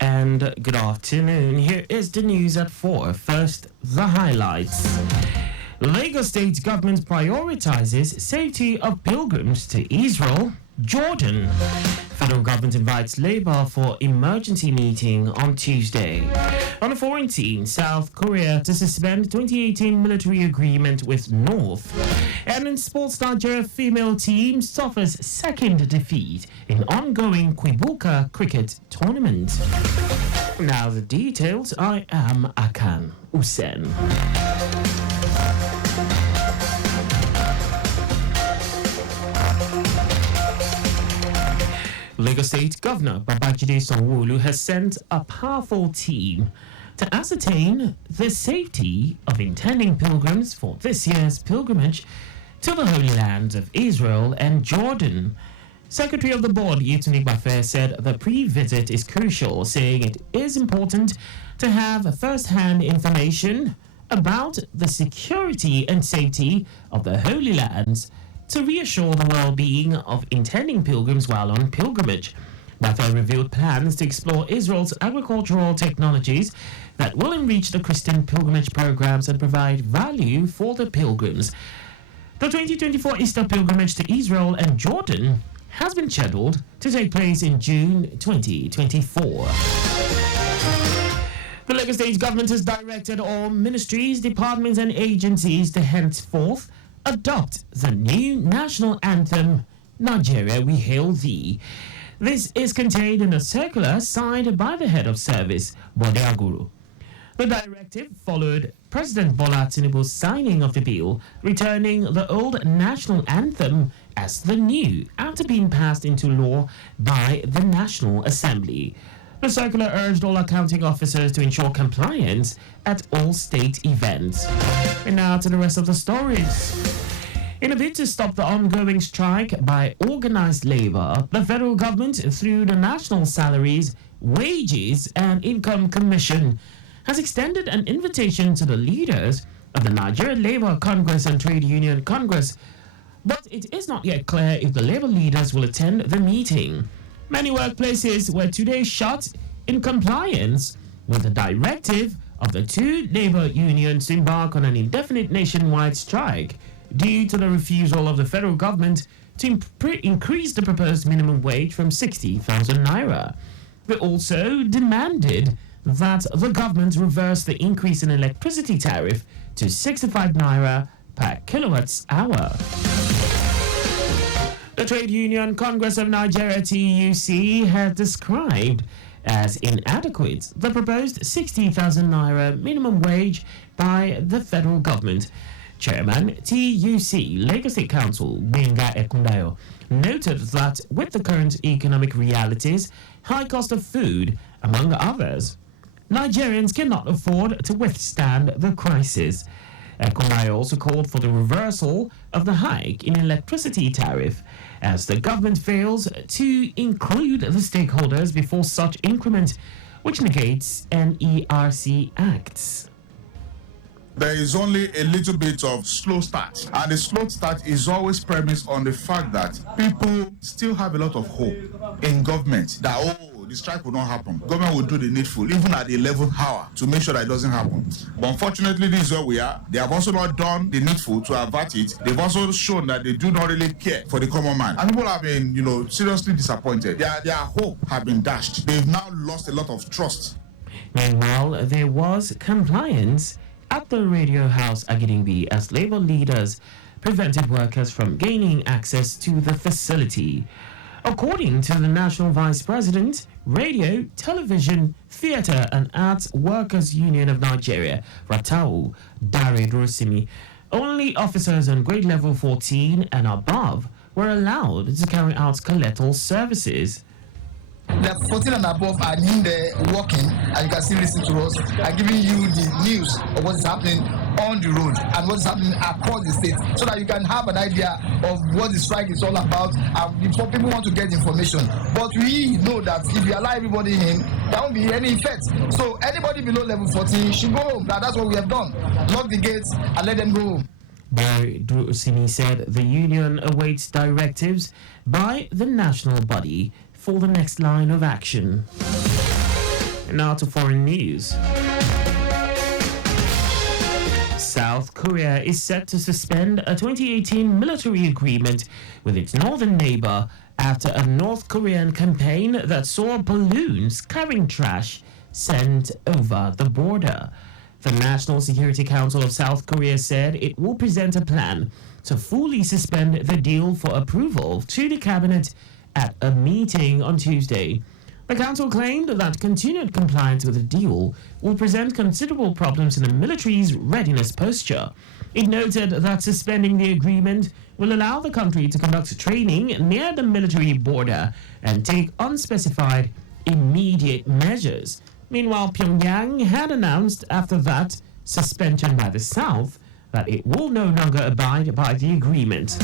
and good afternoon. Here is the news at 4. First, the highlights. Lagos State government prioritizes safety of pilgrims to Israel, Jordan. Federal government invites Labour for emergency meeting on Tuesday. On a foreign team, South Korea to suspend 2018 military agreement with North. And in sports, Nigeria female team suffers second defeat in ongoing Kwibuka cricket tournament. Now the details. I am Akan Usen. Lagos State Governor Babajide Sanwo-Olu has sent a powerful team to ascertain the safety of intending pilgrims for this year's pilgrimage to the Holy Lands of Israel and Jordan. Secretary of the Board, Yetunde Bafe, said the pre-visit is crucial, saying it is important to have first-hand information about the security and safety of the Holy Lands to reassure the well-being of intending pilgrims while on pilgrimage. Bafe revealed plans to explore Israel's agricultural technologies that will enrich the Christian pilgrimage programs and provide value for the pilgrims. The 2024 Easter pilgrimage to Israel and Jordan has been scheduled to take place in June 2024. The Lagos State government has directed all ministries, departments and agencies to henceforth adopt the new national anthem, Nigeria We Hail Thee. This is contained in a circular signed by the head of service, Bode Aguru. The directive followed President Bola Tinubu's signing of the bill, returning the old national anthem as the new after being passed into law by the National Assembly. The circular urged all accounting officers to ensure compliance at all state events. And now to the rest of the stories. In a bid to stop the ongoing strike by organized labor, the federal government, through the National Salaries, Wages and Income Commission, has extended an invitation to the leaders of the Nigerian Labour Congress and Trade Union Congress, but it is not yet clear if the labor leaders will attend the meeting. Many workplaces were today shut in compliance with the directive of the two labor unions to embark on an indefinite nationwide strike due to the refusal of the federal government to increase the proposed minimum wage from 60,000 naira. They also demanded that the government reverse the increase in electricity tariff to 65 naira per kilowatts hour. The Trade Union Congress of Nigeria (TUC) has described as inadequate the proposed 60,000 naira minimum wage by the federal government. Chairman TUC Lagos State Council Benga Ekundayo noted that with the current economic realities, high cost of food, among others, Nigerians cannot afford to withstand the crisis. Ekundayo also called for the reversal of the hike in electricity tariff as the government fails to include the stakeholders before such increment, which negates an ERC Act. There is only a little bit of slow start, and the slow start is always premised on the fact that people still have a lot of hope in government that the strike will not happen. Government will do the needful, even at the 11th hour, to make sure that it doesn't happen. But unfortunately, this is where we are. They have also not done the needful to avert it. They've also shown that they do not really care for the common man. And people have been, seriously disappointed. Their hope have been dashed. They've now lost a lot of trust. Meanwhile, there was compliance at the Radio House Agidingbi as labor leaders prevented workers from gaining access to the facility. According to the National Vice President, Radio, Television, Theatre and Arts Workers Union of Nigeria, Ratau Dare Rosimi, only officers on grade level 14 and above were allowed to carry out collateral services. The 14 and above are in there working, and you can still listen to us. I'm giving you the news of what is happening on the road and what is happening across the state, so that you can have an idea of what the strike is all about, and before people want to get information. But we know that if you allow everybody in, there won't be any effect. So anybody below level 14 should go home. That's what we have done. Lock the gates and let them go home. Barry Drusini said the union awaits directives by the national body for the next line of action. Now to foreign news. South Korea is set to suspend a 2018 military agreement with its northern neighbor after a North Korean campaign that saw balloons carrying trash sent over the border. The National Security Council of South Korea said it will present a plan to fully suspend the deal for approval to the cabinet at a meeting on Tuesday. The council claimed that continued compliance with the deal will present considerable problems in the military's readiness posture. It noted that suspending the agreement will allow the country to conduct training near the military border and take unspecified immediate measures. Meanwhile, Pyongyang had announced after that suspension by the South that it will no longer abide by the agreement.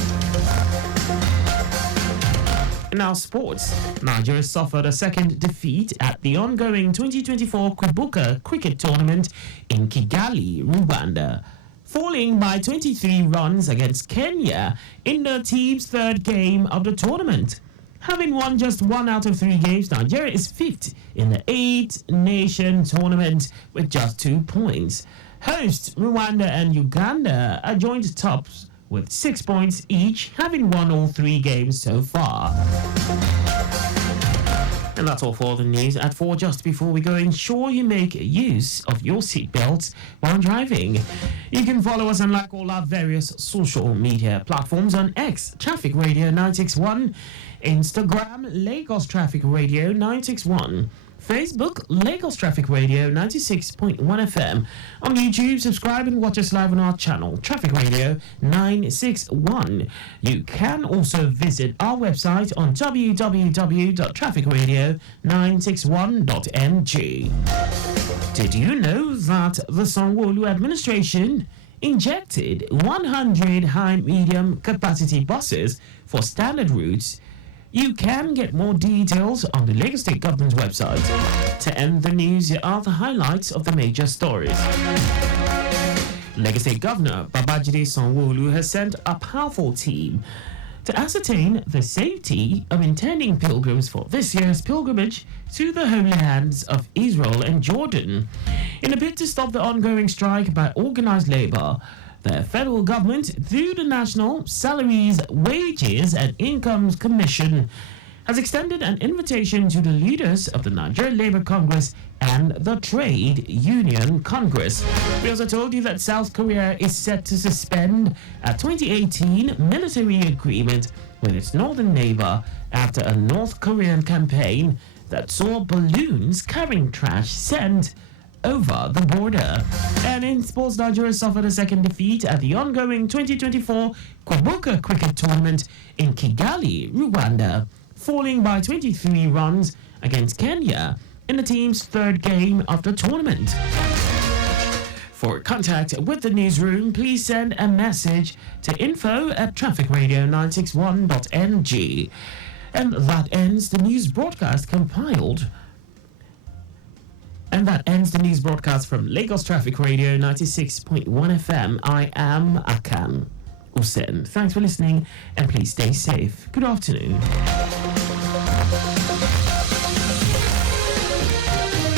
Now sports. Nigeria suffered a second defeat at the ongoing 2024 Kwibuka cricket tournament in Kigali, Rwanda, falling by 23 runs against Kenya in the team's third game of the tournament. Having won just 1 out of 3 games, Nigeria is fifth in the 8-nation tournament with just 2 points. Hosts Rwanda and Uganda are joint tops with 6 points each, having won all 3 games so far. And that's all for the news at 4. Just before we go, ensure you make use of your seatbelts while driving. You can follow us and like all our various social media platforms on X, Traffic Radio 961, Instagram, Lagos Traffic Radio 961, Facebook, Lagos Traffic Radio 96.1 FM. On YouTube, subscribe and watch us live on our channel, Traffic Radio 961. You can also visit our website on www.trafficradio961.mg. Did you know that the Sanwo-Olu administration injected 100 high-medium capacity buses for standard routes? You can get more details on the Lagos State Government's website. To end the news, here are the highlights of the major stories. Lagos State Governor Babajide Sanwo-Olu has sent a powerful team to ascertain the safety of intending pilgrims for this year's pilgrimage to the Holy Lands of Israel and Jordan. In a bid to stop the ongoing strike by organized labor, the federal government, through the National Salaries, Wages and Incomes Commission, has extended an invitation to the leaders of the Nigeria Labour Congress and the Trade Union Congress. We also told you that South Korea is set to suspend a 2018 military agreement with its northern neighbor after a North Korean campaign that saw balloons carrying trash sent over the border. And in sports, Nigeria suffered a second defeat at the ongoing 2024 Kwibuka cricket tournament in Kigali, Rwanda, falling by 23 runs against Kenya in the team's third game of the tournament. For contact with the newsroom, please send a message to info@trafficradio961.mg. And that ends the news broadcast from Lagos Traffic Radio 96.1 FM. I am Akan Usen. Thanks for listening and please stay safe. Good afternoon.